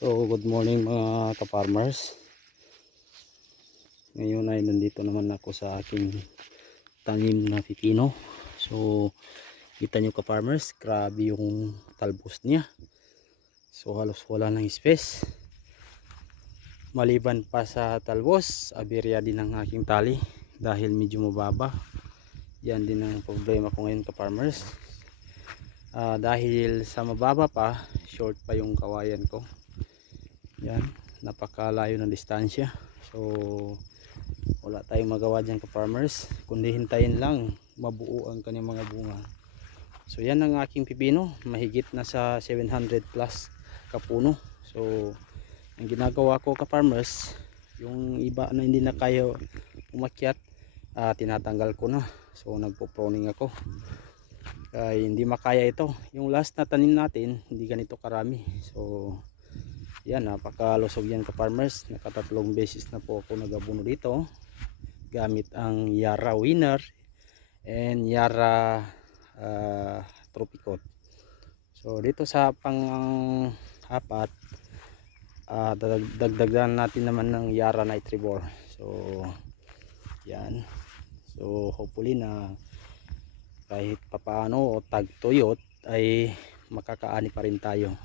So good morning mga ka-farmers. Ngayon ay nandito naman ako sa aking tanim na pipino. So kita nyo ka-farmers, grabe yung talbos niya. So halos wala ng space. Maliban pa sa talbos, aberya din ang aking tali dahil medyo mababa. Yan din ang problema ko ngayon ka-farmers. Dahil sa mababa pa, short pa yung kawayan ko. Yan, napakalayo ng distansya. So wala tayong magawa dyan ka-farmers, kundi hintayin lang mabuo ang kanyang mga bunga. So yan ang aking pipino, mahigit na sa 700 plus kapuno. So ang ginagawa ko ka-farmers, yung iba na hindi na kaya umakyat, tinatanggal ko na. So nagpo-pruning ako. Hindi makaya ito. Yung last na tanim natin, hindi ganito karami. So yan, napakalusog yan ka-farmers. Nakatatlong beses na po ako nagabuno dito gamit ang Yara Winner and Yara Tropicot. So dito sa pang-apat, dagdagan natin naman ng Yara Nitribor. So yan, so hopefully na kahit papaano o tagtuyot ay makakaani pa rin tayo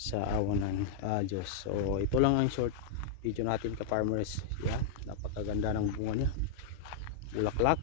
sa awa ng Diyos. So ito lang ang short video natin ka-farmers. Yan, napakaganda ng bunga niya, bulaklak.